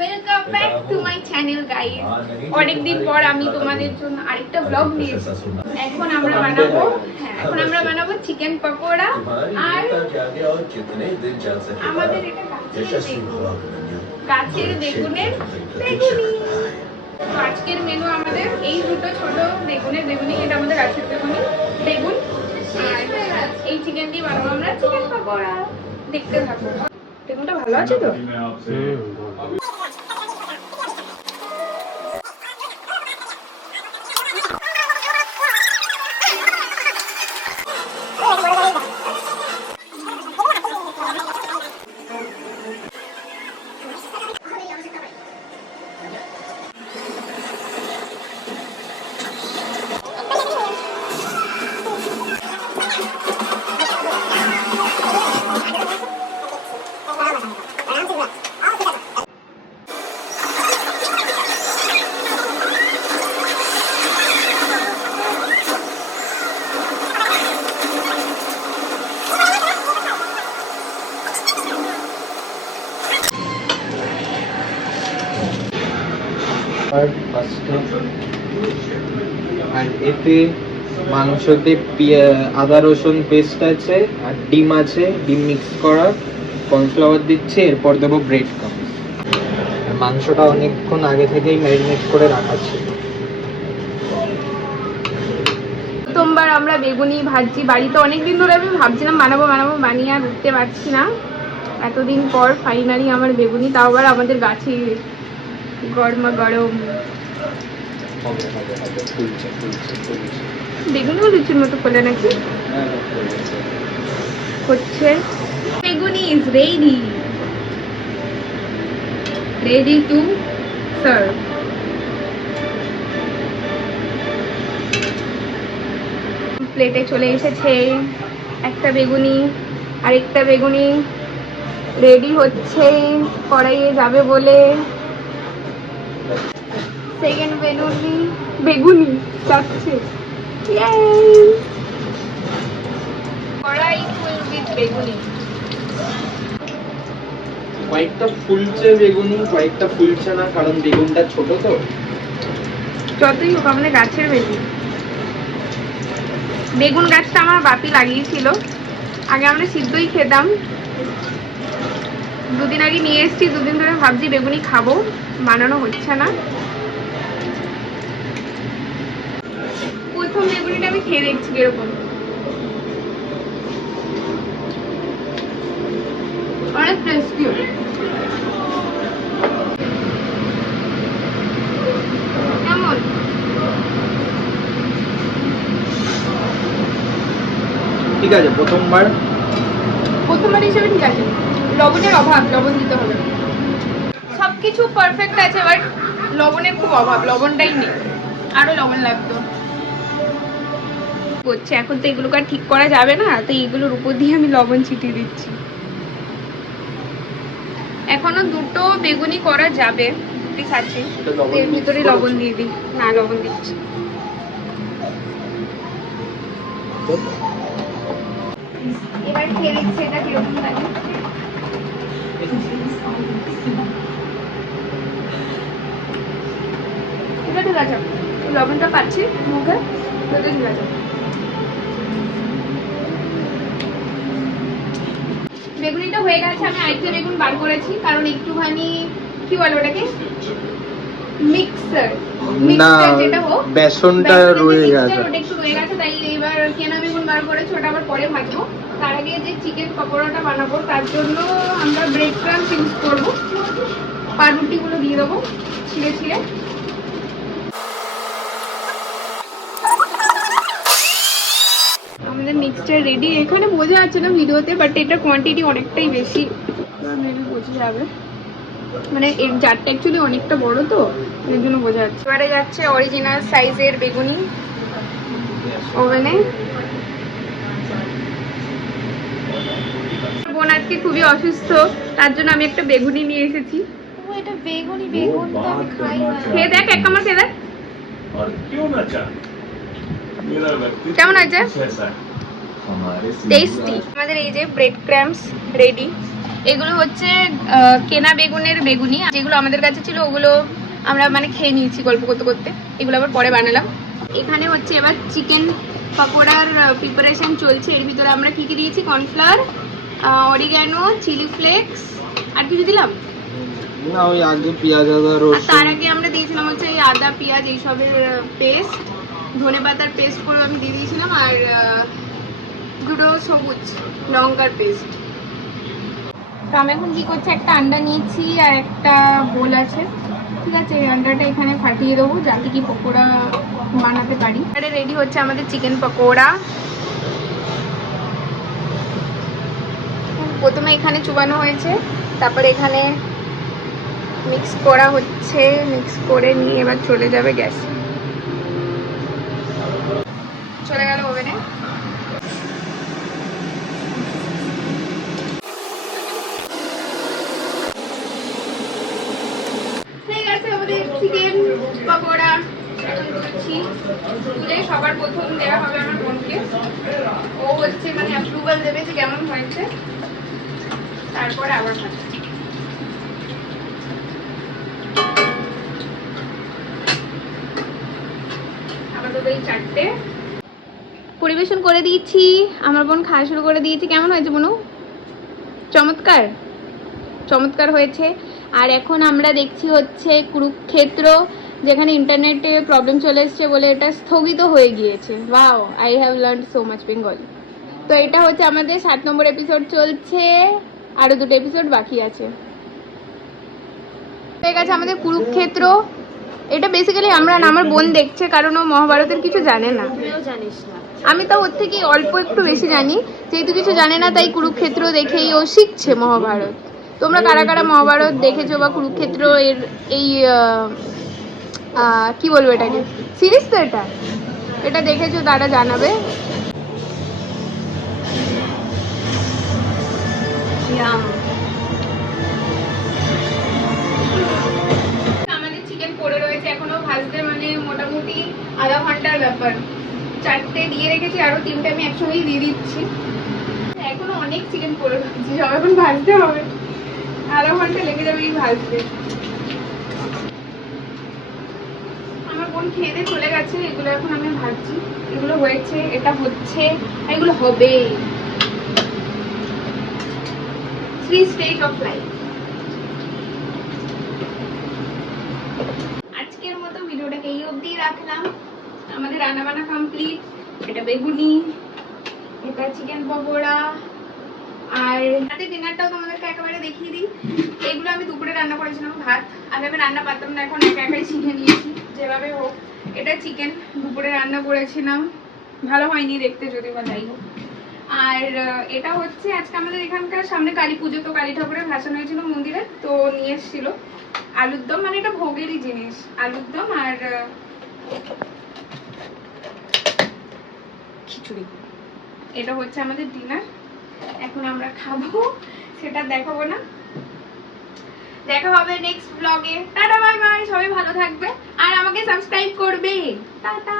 Welcome back to my channel guys. অনেকদিন পর আমি তোমাদের জন্য আরেকটা ব্লগ নিয়ে এসেছি। এখন আমরা বানাবো চিকেন পকোড়া আর আমাদের এটা গাছের বেগুনের বেগুনি। তো আজকের মেনু আমাদের এই দুটো ছোট বেগুনি, এটা আমাদের গাছের বেগুন আর এই চিকেন দিয়ে বানাবো আমরা চিকেন পকোড়া। দেখতে থাকো। বেগুনটা ভালো আছে তো? আর এতে মাংসতে আদা রসুন পেস্ট আছে আর ডিম আছে, ডিম মিক্স করা, কর্নফ্লাওয়ার দিচ্ছি, এরপর দেবো ব্রেড ক্রাম্ব। মাংসটা অনেকক্ষণ আগে থেকেই ম্যারিনেট করে রাখা ছিল। প্রথমবার আমরা বেগুনি ভাজছি বাড়িতে। অনেকদিন ধরে আমি ভাবছিলাম বানাবো বানিয়ে আর উঠতে পারছি না। এতদিন পর ফাইনালি আমার বেগুনি, তাও আবার আমাদের গাছে গরমা গরম। বেগুনিও লুচির মতো ফলে নাকি হচ্ছে। বেগুনি ইজ রেডি টু সার্ভ। প্লেটে চলে এসেছে একটা বেগুনি, আরেকটা বেগুনি রেডি হচ্ছে কড়াইয়ে যাবে বলে। সেকেন্ড বেগুনি যাচ্ছে। কড়াই ফুল উইথ বেগুনি। কয়েকটা ফুলছে বেগুনি, কয়েকটা ফুলছে না, কারণ বেগুনটা ছোট তো। যতই হোক আমাদের গাছের বেগুন গাছটা আমার বাপি লাগিয়েছিল। আগে আমরা সিদ্ধই খেতাম। দুদিন আগে নিয়ে এসেছি, দুদিন ধরে ভাবছি বেগুনি খাবো, বানানো হচ্ছে না। প্রথম বেগুনিটা আমি খেয়ে দেখছি কিরকম। অনেক টেস্টি। কেমন? ঠিক আছে, প্রথমবার হিসেবে ঠিক আছে। লবণের অভাব, লবণ দিতে হবে। সবকিছু পারফেক্ট আছে, বাট লবণের খুব অভাব, লবণটাই নেই, আরো লবণ লাগতো। করছে এখন তো এগুলোকে আর ঠিক করা যাবে না, তো এইগুলোর উপর দিয়ে আমি লবণ ছিটিয়ে দিচ্ছি। এখনো দুটো বেগুনি করা যাবে, দুটি আছে, এর ভিতরে লবণ দিয়ে দিই। না, লবণ দিচ্ছি। এবার খেয়ে দিচ্ছি এটা কিরকম লাগে। এটা ঠিক আছে, লবণটা পাচ্ছি মুখে, এটা ঠিক আছে। বেগুনিটা হয়ে গেছে। আমি আরেকটা বেগুন বার করেছি, কারণ একটুখানি কি বলে ওটাকে, মিক্সার যেটা হোক, বেসনটা রয়ে গেছে, ওটা একটু রয়ে গেছে, তাই এবার কেনা বেগুন বার করেছি, ওটা আবার পরে ভাজবো। তার আগে যে চিকেন পকোড়াটা বানাবো তার জন্য আমরা ব্রেড ক্রাম্ব ইউজ করবো। পাউরুটিগুলো দিয়ে দেবো ছিঁড়ে। আমাদের মিক্সচার রেডি। এখানে বোঝা যাচ্ছে না ভিডিওতে, বাট এটা কোয়ান্টিটি অনেকটাই বেশি, মেবি বোঝা যাবে। মানে এর জারটা অ্যাকচুয়ালি অনেকটা বড়, তো এর জন্য বোঝা যাচ্ছে। এবারে যাচ্ছে অরিজিনাল সাইজের বেগুনি ওভেনে। বোন আজকে খুবই অসুস্থ, তার জন্য আমি একটা বেগুনি নিয়ে এসেছি। এটা বেগুন তো আমি খাই না। খেয়ে দেখ, এক কামড় খেয়ে দেখ। কেমন আছে? টেস্টি। আমাদের এই যে ব্রেড ক্রাম্বস রেডি। এগুলো হচ্ছে কেনা বেগুনের বেগুনি, যেগুলো আমাদের কাছে ছিল ওগুলো আমরা মানে খেয়ে নিয়েছি গল্প করতে করতে, এগুলো আবার পরে বানালাম। এখানে হচ্ছে এবার চিকেন পকোড়ার প্রিপারেশন চলছে। এর ভিতরে আমরা কি কি দিয়েছি, কর্নফ্লাওয়ার, অরিগ্যানো, চিলি ফ্লেক্স, আর কিছু দিলাম না, ওই আগে পেঁয়াজ আদা আর রসুন। তার আগে আমরা দিয়েছিলাম হচ্ছে এই আদা পেঁয়াজ এইসবের পেস্ট, ধনে পাতার পেস্ট করে আমি দিয়ে দিয়েছিলাম, আর দুটো সবুজ লঙ্কার পেস্ট। তো আমি এখন কি করছি, একটা আন্ডা নিয়েছি আর একটা বোল আছে, ঠিক আছে। এই আন্ডাটা এখানে ফাটিয়ে দেবো যাতে কি পকোড়া বানাতে পারি। এবারে রেডি হচ্ছে আমাদের চিকেন পকোড়া। প্রথমে এখানে চুবানো হয়েছে, তারপরে এখানে মিক্স করা হচ্ছে, মিক্স করে নিয়ে এবার চলে যাবে গ্যাসে, চলে গেল ওভেনে। হয়ে গেছে আমাদের চিকেন পকোড়া। এখন তুলছি, তুলে সবার প্রথম দেওয়া হবে আমার বোনকে, ও হচ্ছে মানে অ্যাপ্রুভাল দেবে যে কেমন হয়েছে, তারপরে আবার খাচ্ছে। চারটে পরিবেশন করে দিয়েছি, আমার বোন খাওয়া শুরু করে দিয়েছি। কেমন হয়েছে বনু? চমৎকার, চমৎকার হয়েছে। আর এখন আমরা দেখছি হচ্ছে কুরুক্ষেত্র, যেখানে ইন্টারনেটে প্রবলেম চলে এসছে বলে এটা স্থগিত হয়ে গিয়েছে। Wow, I have learn so much Bengali. তো এটা হচ্ছে আমাদের 7 নম্বর এপিসোড চলছে, আরো 2টো এপিসোড বাকি আছে। হয়ে গেছে আমাদের কুরুক্ষেত্র। এটা বেসিক্যালি আমার বোন দেখছে, কারণ ও মহাভারতের কিছু জানে না। আমি তো ওর থেকে অল্প একটু বেশি জানি, যেহেতু কিছু জানে না তাই কুরুক্ষেত্র দেখেই ও শিখছে মহাভারত। তোমরা কারা কারা মহাভারত দেখেছো বা কুরুক্ষেত্র এর এই কি বলবো এটাকে, সিরিজ তো এটা দেখেছো তারা জানাবে। আমাদের চিকেন পড়ে রয়েছে এখনো ভাজতে, মানে মোটামুটি আধা ঘন্টার ব্যাপার। 4টে দিয়ে রেখেছি, আরো 3টে আমি একসঙ্গেই দিয়ে দিচ্ছি। এখনো অনেক চিকেন পড়ে রয়েছে, সব এখন ভাজতে হবে, আধা ঘন্টা লেগে যাবে এই ভাজতে। আমার বোন খেয়ে দিয়ে চলে গেছে, এগুলো এখন আমি ভাজছি। এগুলো হয়েছে, এটা হচ্ছে, এগুলো হবে। 3 স্টেজ অফ লাইফ। আজকের মতো ভিডিওটাকে এই অবধি রাখলাম। আমাদের রান্না বান্না কমপ্লিট। এটা বেগুনি, এটা চিকেন পকোড়া, আর রাতে ডিনারটাও তোমাদেরকে একেবারে দেখিয়ে দিই। এগুলো আমি দুপুরে রান্না করেছিলাম ভাত, আগে আমি রান্না পারতাম না, এখন একা একাই শিখে নিয়েছি যেভাবে হোক। এটা চিকেন দুপুরে রান্না করেছিলাম, ভালো হয়নি দেখতে যদি বা যাই হোক। আর এটা হচ্ছে আজকে আমাদের এখানকার সামনে কালী পুজো, তো কালী ঠাকুরের ভাসান হয়েছিল মন্দিরে, তো নিয়ে এসেছিল আলুর দম, মানে এটা ভোগেরই জিনিস, আলুর দম আর খিচুড়ি। এটা হচ্ছে আমাদের ডিনার, এখন আমরা খাবো, সেটা দেখাবো না, দেখা হবে নেক্সট ব্লগে। টাটা বাই বাই, সবাই ভালো থাকবে আর আমাকে সাবস্ক্রাইব করবে। টাটা।